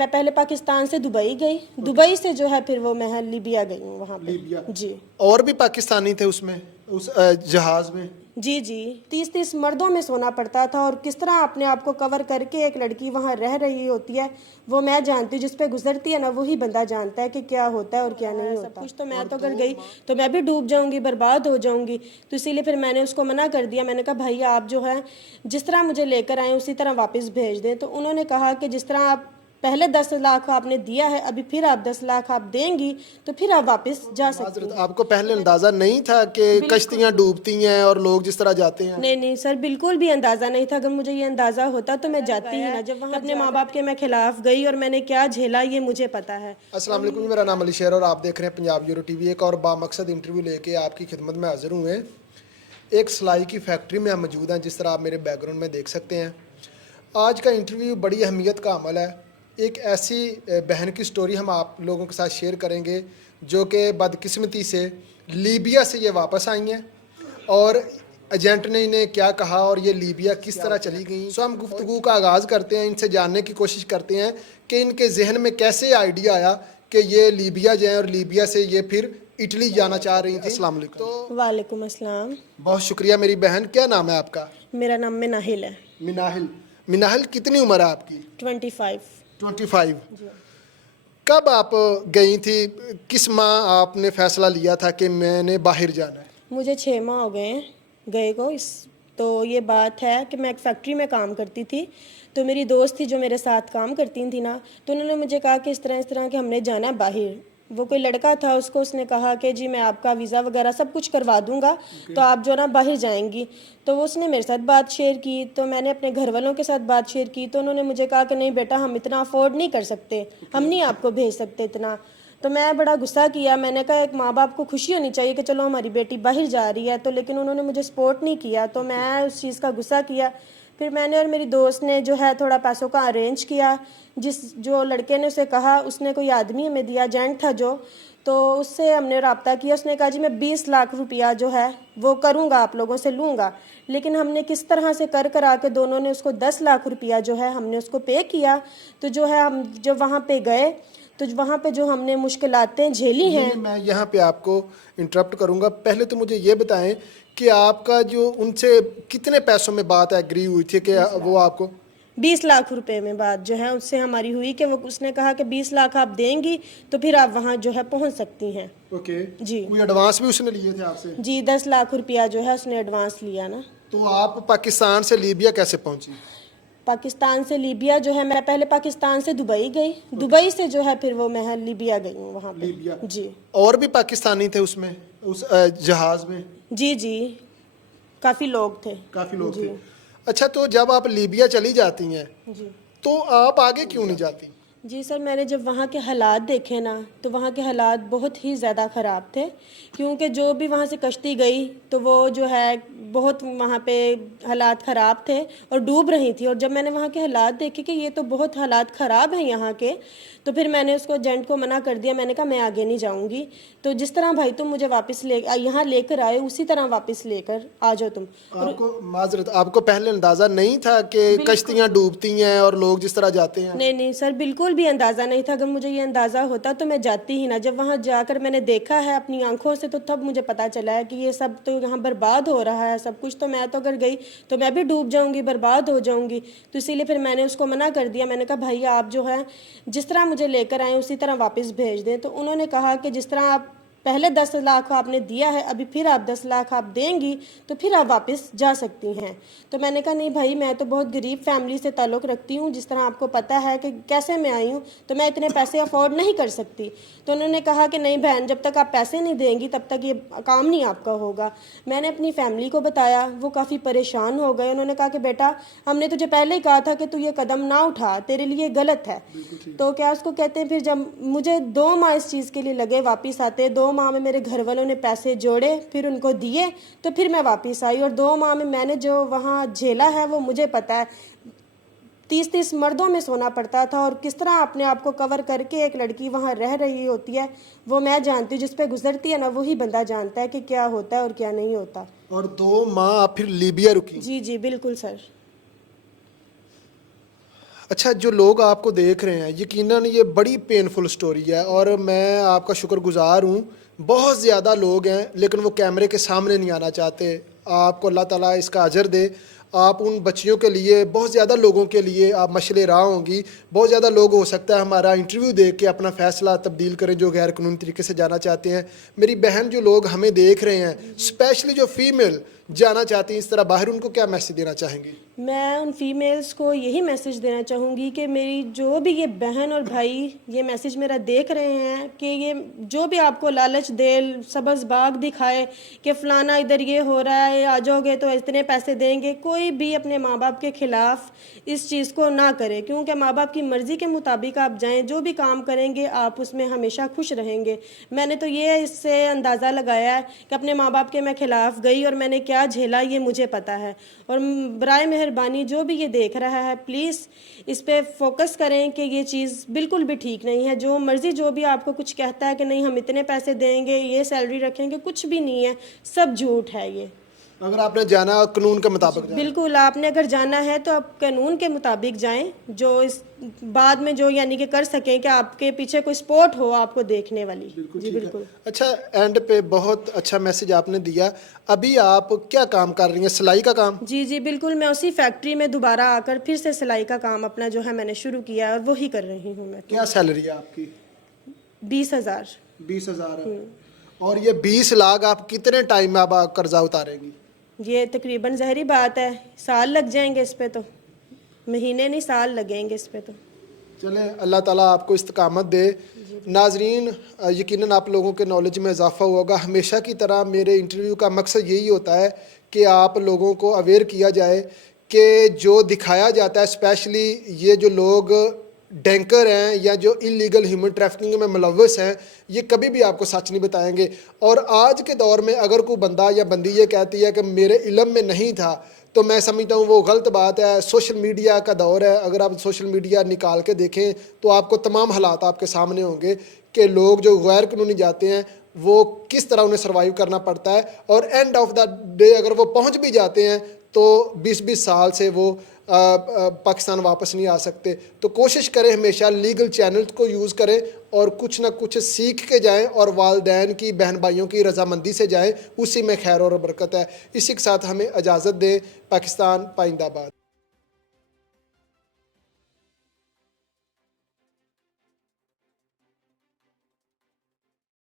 मैं पहले पाकिस्तान से दुबई गई, दुबई से जो है फिर वो मैं लीबिया गई हूँ वहाँ पे। लीबिया। जी और भी पाकिस्तानी थे उसमें, उस जहाज में? जी जी 30-30 मर्दों में सोना पड़ता था, और किस तरह अपने आप को कवर करके एक लड़की वहाँ रह रही होती है वो मैं जानती हूँ। जिस पे गुजरती है ना वही बंदा जानता है कि क्या होता है और क्या नहीं होता। सब कुछ तो मैं तो अगर गई तो मैं भी डूब जाऊंगी, बर्बाद हो जाऊंगी। तो इसीलिए फिर मैंने उसको मना कर दिया। मैंने कहा भाई आप जो है जिस तरह मुझे लेकर आए उसी तरह वापस भेज दें। तो उन्होंने कहा कि जिस तरह आप पहले 10 लाख आपने दिया है, अभी फिर आप 10 लाख आप देंगी तो फिर आप वापस जा सकती माजरत, हैं। आपको पहले अंदाजा नहीं था कि कश्तियां डूबती हैं और लोग जिस तरह जाते हैं? नहीं नहीं सर, बिल्कुल भी अंदाज़ा नहीं था। अगर मुझे ये अंदाज़ा होता तो मैं जाती ही ना। जब वहाँ अपने माँ बाप के मैं खिलाफ गई और मैंने क्या झेला ये मुझे पता है। अस्सलाम वालेकुम, मेरा नाम अली शेर और आप देख रहे हैं पंजाब यूरो टीवी। एक और बामकसद इंटरव्यू लेके आपकी खिदमत में हाजिर हुए। एक सिलाई की फैक्ट्री में हम मौजूद हैं, जिस तरह आप मेरे बैकग्राउंड में देख सकते हैं। आज का इंटरव्यू बड़ी अहमियत का अमल है। एक ऐसी बहन की स्टोरी हम आप लोगों के साथ शेयर करेंगे जो कि बदकिस्मती से लीबिया से ये वापस आई हैं और एजेंट ने इन्हें क्या कहा और ये लीबिया किस तरह चली गई। सो हम गुफ्तगू का आगाज़ करते हैं, इनसे जानने की कोशिश करते हैं कि इनके जहन में कैसे आइडिया आया कि ये लीबिया जाएँ और लीबिया से ये फिर इटली जाना चाह रही थी। अस्सलाम वालेकुम। तो वालेकुम अस्सलाम। बहुत शुक्रिया मेरी बहन। क्या नाम है आपका? मेरा नाम मिनाहिल है। मिनाहिल। मिनाहिल, कितनी उम्र है आपकी? 25। 25। कब आप गई थी, किस माह आपने फैसला लिया था कि मैंने बाहर जाना है? मुझे 6 माह हो गए हैं गए को। तो ये बात है कि मैं एक फैक्ट्री में काम करती थी। तो मेरी दोस्त थी जो मेरे साथ काम करती थी ना, तो उन्होंने मुझे कहा कि इस तरह कि हमने जाना है बाहर। वो कोई लड़का था, उसको उसने कहा कि जी मैं आपका वीज़ा वगैरह सब कुछ करवा दूंगा तो आप जो ना बाहर जाएंगी। तो वो उसने मेरे साथ बात शेयर की, तो मैंने अपने घर वालों के साथ बात शेयर की। तो उन्होंने मुझे कहा कि नहीं बेटा हम इतना अफोर्ड नहीं कर सकते, हम नहीं आपको भेज सकते इतना। तो मैं बड़ा गुस्सा किया। मैंने कहा एक माँ बाप को खुशी होनी चाहिए कि चलो हमारी बेटी बाहर जा रही है। तो लेकिन उन्होंने मुझे सपोर्ट नहीं किया, तो मैं उस चीज़ का गुस्सा किया। फिर मैंने और मेरी दोस्त ने जो है थोड़ा पैसों का अरेंज किया। जो लड़के ने उसे कहा, उसने कोई आदमी हमें दिया, एजेंट था जो, तो उससे हमने रब्ता किया। उसने कहा जी मैं 20 लाख रुपया जो है वो करूँगा, आप लोगों से लूँगा। लेकिन हमने किस तरह से कर करा के दोनों ने उसको 10 लाख रुपया जो है हमने उसको पे किया। तो जो है हम जब वहाँ पे गए तो वहाँ पे जो हमने मुश्किलातें झेली हैं। मैं यहाँ पे आपको इंटरप्ट करूँगा। पहले तो मुझे ये बताएं कि आपका जो उनसे कितने पैसों में बात एग्री हुई थी कि वो आपको 20 लाख रुपए में बात जो है उससे हमारी हुई कि वो उसने कहा कि 20 लाख आप देंगी तो फिर आप वहाँ जो है पहुँच सकती हैं। ओके जी कोई एडवांस भी उसने लिए थे आपसे? जी 10 लाख रुपया जो है उसने एडवांस लिया ना। तो आप पाकिस्तान से लीबिया कैसे पहुंची? पाकिस्तान से लीबिया जो है मैं पहले पाकिस्तान से दुबई गई, दुबई से जो है फिर वो मैं लीबिया गई हूँ वहाँ पे। लीबिया। जी और भी पाकिस्तानी थे उसमें, उस जहाज में? जी जी काफ़ी लोग थे। काफी लोग जी थे। अच्छा, तो जब आप लीबिया चली जाती हैं जी तो आप आगे क्यों नहीं जाती? जी सर, मैंने जब वहाँ के हालात देखे ना तो वहाँ के हालात बहुत ही ज़्यादा ख़राब थे। क्योंकि जो भी वहाँ से कश्ती गई तो वो जो है बहुत वहाँ पे हालात ख़राब थे और डूब रही थी। और जब मैंने वहाँ के हालात देखे कि ये तो बहुत हालात ख़राब हैं यहाँ के, तो फिर मैंने उसको एजेंट को मना कर दिया। मैंने कहा मैं आगे नहीं जाऊँगी। तो जिस तरह भाई तुम मुझे वापस यहाँ लेकर आए उसी तरह वापस लेकर आ जाओ तुम। आपको माजरत, आपको पहले अंदाजा नहीं था कि कश्तियां डूबती हैं और लोग जिस तरह जाते हैं? नहीं नहीं सर, बिल्कुल भी अंदाज़ा नहीं था। अगर मुझे ये अंदाज़ा होता तो मैं जाती ही ना। जब वहाँ जाकर मैंने देखा है अपनी आंखों से तो तब मुझे पता चला है कि ये सब तो यहाँ बर्बाद हो रहा है सब कुछ। तो मैं तो अगर गई तो मैं भी डूब जाऊँगी, बर्बाद हो जाऊँगी। तो इसीलिए फिर मैंने उसको मना कर दिया। मैंने कहा भाई आप जो है जिस तरह मुझे लेकर आए उसी तरह वापस भेज दें। तो उन्होंने कहा कि जिस तरह आप पहले 10 लाख आपने दिया है, अभी फिर आप 10 लाख आप देंगी तो फिर आप वापस जा सकती हैं। तो मैंने कहा नहीं भाई मैं तो बहुत गरीब फैमिली से ताल्लुक़ रखती हूँ, जिस तरह आपको पता है कि कैसे मैं आई हूँ, तो मैं इतने पैसे अफोर्ड नहीं कर सकती। तो उन्होंने कहा कि नहीं बहन, जब तक आप पैसे नहीं देंगी तब तक ये काम नहीं आपका होगा। मैंने अपनी फैमिली को बताया, वो काफ़ी परेशान हो गए। उन्होंने कहा कि बेटा हमने तुझे पहले ही कहा था कि तू ये कदम ना उठा, तेरे लिए गलत है। तो क्या उसको कहते हैं, फिर जब मुझे 2 माह इस चीज़ के लिए लगे वापस आते, 2 माह में मेरे घर वालों ने पैसे जोड़े फिर उनको दिए तो फिर मैं वापस आई। और 2 माह में मैंने जो वहाँ झेला है वो मुझे पता है। 30-30 मर्दों में सोना पड़ता था, और किस तरह अपने आप को कवर करके एक लड़की वहाँ रह रही होती है वो मैं जानती हूँ। जिस पे गुजरती है ना वही बंदा जानता है कि क्या होता है और क्या नहीं होता। और 2 माह आप फिर लीबिया रुकी? जी जी बिल्कुल सर। اچھا، جو لوگ آپ کو دیکھ رہے ہیں یقیناً یہ بڑی پینفل سٹوری ہے اور میں آپ کا شکر گزار ہوں. بہت زیادہ لوگ ہیں لیکن وہ کیمرے کے سامنے نہیں آنا چاہتے. آپ کو اللہ تعالیٰ اس کا اجر دے. آپ ان بچیوں کے لیے، بہت زیادہ لوگوں کے لیے آپ مشعل راہ ہوں گی. بہت زیادہ لوگ ہو سکتا ہے ہمارا انٹرویو دیکھ کے اپنا فیصلہ تبدیل کریں جو غیر قانونی طریقے سے جانا چاہتے ہیں. میری بہن جو لوگ ہمیں دیکھ رہے ہیں، اسپیشلی جو فیمیل جانا چاہتی ہیں اس طرح باہر، ان کو کیا میسج دینا چاہیں گی؟ میں ان فیمیلز کو یہی میسج دینا چاہوں گی کہ میری جو بھی یہ بہن اور بھائی یہ میسج میرا دیکھ رہے ہیں کہ یہ جو بھی آپ کو لالچ دے، سبز باغ دکھائے کہ فلانا ادھر یہ ہو رہا ہے، آ جاؤ گے تو اتنے پیسے دیں گے، کوئی بھی اپنے ماں باپ کے خلاف اس چیز کو نہ کرے، کیونکہ ماں باپ کی مرضی کے مطابق آپ جائیں، جو بھی کام کریں گے آپ اس میں ہمیشہ خوش رہیں گے. میں نے تو یہ اس سے اندازہ لگایا ہے کہ اپنے ماں باپ کے میں خلاف گئی اور میں نے کیا جھیلا یہ مجھے پتہ ہے. اور برائے مہربانی جو بھی یہ دیکھ رہا ہے پلیز اس پہ فوکس کریں کہ یہ چیز بالکل بھی ٹھیک نہیں ہے. جو مرضی جو بھی آپ کو کچھ کہتا ہے کہ نہیں ہم اتنے پیسے دیں گے، یہ سیلری رکھیں گے، کچھ بھی نہیں ہے، سب جھوٹ ہے. یہ اگر آپ نے جانا قانون کے مطابق جانا. بالکل آپ نے اگر جانا ہے تو آپ قانون کے مطابق جائیں، جو اس بعد میں جو یعنی کہ کر سکیں کہ آپ کے پیچھے کوئی سپورٹ ہو آپ کو دیکھنے والی. جی بالکل. اچھا، اینڈ پہ بہت اچھا میسج آپ نے دیا. ابھی آپ کیا کام کر رہی ہیں؟ سلائی کا کام؟ جی جی بالکل، میں اسی فیکٹری میں دوبارہ آ کر پھر سے سلائی کا کام اپنا جو ہے میں نے شروع کیا ہے اور وہی کر رہی ہوں. میں کیا سیلری ہے آپ کی؟ 20,000. 20,000. اور یہ 20 لاکھ آپ کتنے ٹائم میں آپ قرضہ اتاریں گی؟ یہ تقریباً ظاہری بات ہے سال لگ جائیں گے اس پہ، تو مہینے نہیں سال لگیں گے اس پہ. تو چلیں اللہ تعالیٰ آپ کو استقامت دے. ناظرین، یقیناً آپ لوگوں کے نالج میں اضافہ ہوگا. ہمیشہ کی طرح میرے انٹرویو کا مقصد یہی ہوتا ہے کہ آپ لوگوں کو اویئر کیا جائے کہ جو دکھایا جاتا ہے، اسپیشلی یہ جو لوگ ڈینکر ہیں یا جو انلیگل ہیومن ٹریفکنگ میں ملوث ہیں، یہ کبھی بھی آپ کو سچ نہیں بتائیں گے. اور آج کے دور میں اگر کوئی بندہ یا بندی یہ کہتی ہے کہ میرے علم میں نہیں تھا، تو میں سمجھتا ہوں وہ غلط بات ہے. سوشل میڈیا کا دور ہے، اگر آپ سوشل میڈیا نکال کے دیکھیں تو آپ کو تمام حالات آپ کے سامنے ہوں گے کہ لوگ جو غیر قانونی جاتے ہیں وہ کس طرح انہیں سروائیو کرنا پڑتا ہے. اور اینڈ آف دا ڈے اگر وہ پہنچ بھی جاتے ہیں تو 20-20 سال سے وہ پاکستان واپس نہیں آ سکتے. تو کوشش کریں ہمیشہ لیگل چینل کو یوز کریں اور کچھ نہ کچھ سیکھ کے جائیں اور والدین کی، بہن بھائیوں کی رضامندی سے جائیں، اسی میں خیر اور برکت ہے. اسی کے ساتھ ہمیں اجازت دیں. پاکستان پائندہ باد.